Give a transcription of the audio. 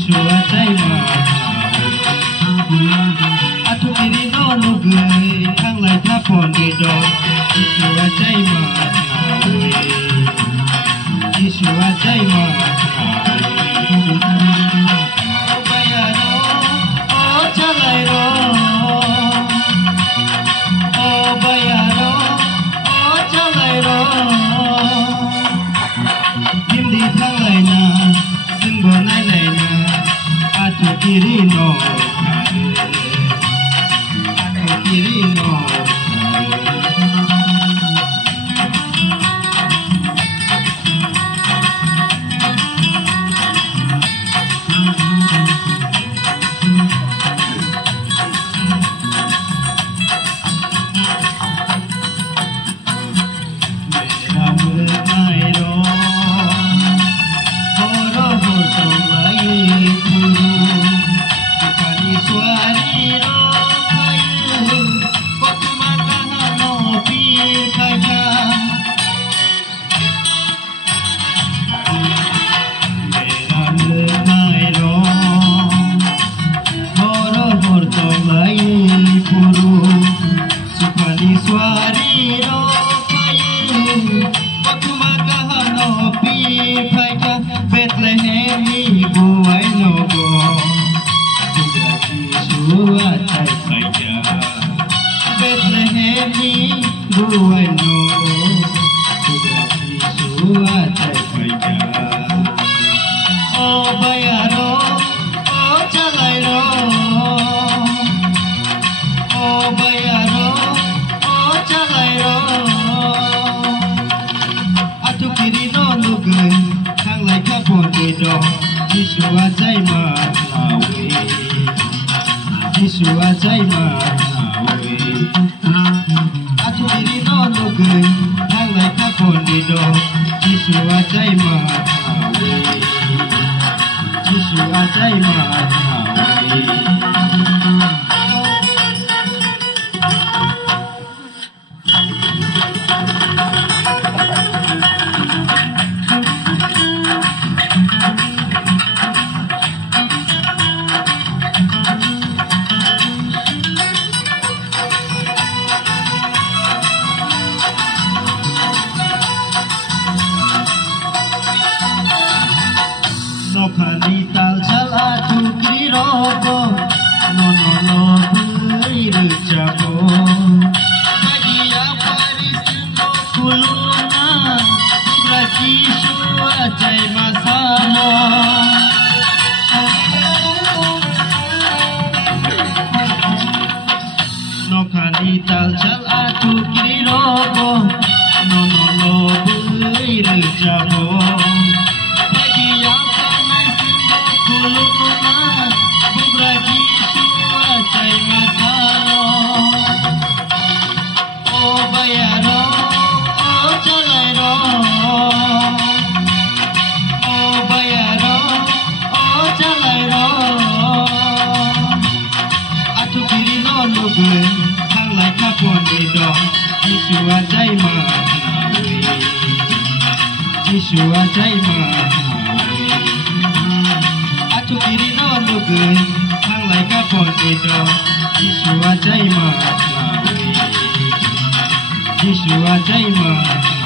Jisua Jaima Atu kiri no nugai Kang lai tapon dedo Jisua Jaima Jisua Jaima Oh bayaro Oh chalairo Oh bayaro Oh chalairo Hindi thang lai na Singbo nai lai na Atu kiri no Atu kiri no Jisua Jaima Lawe Jisua Jaima Lawe Atu kiri no nugai Kang lai kapon dedo Jisua Jaima Lawe Jisua Jaima Lawe Kanital jala tukri rogo no no no beri jago kajiya paris no kuluna braji shua jai masala no kanital jala tukri rogo no no no beri jago Jisua Jaima Jisua Jaima Atu kiri no nugai Kang lai kapon dedo Jisua Jaima Jisua Jaima